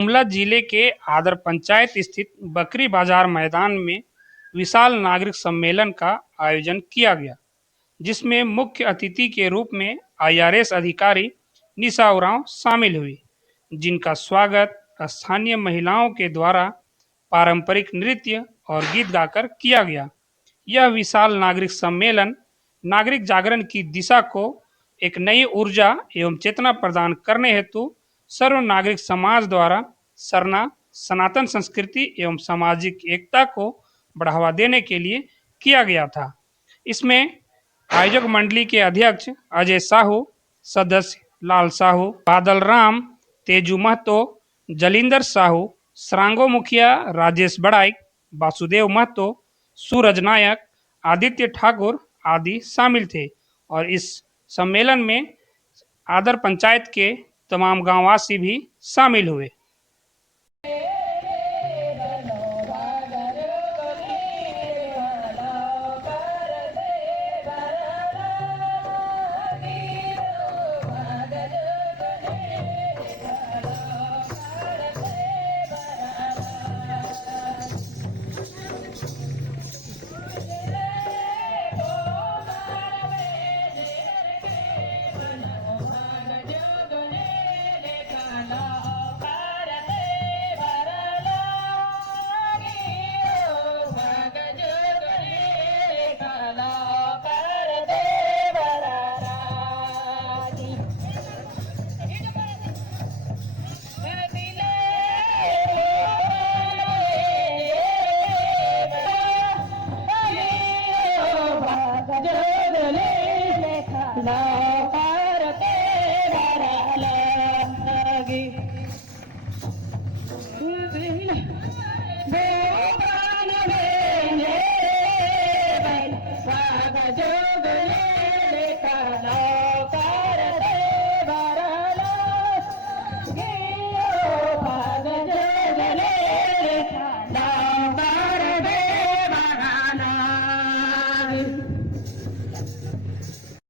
गुमला जिले के आदर पंचायत स्थित बकरी बाजार मैदान में विशाल नागरिक सम्मेलन का आयोजन किया गया, जिसमें मुख्य अतिथि के रूप में आईआरएस अधिकारी निशा उरांव शामिल हुई, जिनका स्वागत स्थानीय महिलाओं के द्वारा पारंपरिक नृत्य और गीत गाकर किया गया। यह विशाल नागरिक सम्मेलन नागरिक जागरण की दिशा को एक नई ऊर्जा एवं चेतना प्रदान करने हेतु सर्व नागरिक समाज द्वारा सरना सनातन संस्कृति एवं सामाजिक एकता को बढ़ावा देने के लिए किया गया था। इसमें आयोजक मंडली के अध्यक्ष अजय साहू, सदस्य लाल साहू, बादल राम, तेजू महतो, जलिंदर साहू, सरांगो मुखिया राजेश बड़ाइक, वासुदेव महतो, सूरज नायक, आदित्य ठाकुर आदि शामिल थे और इस सम्मेलन में आदर पंचायत के तमाम गांववासी भी शामिल हुए।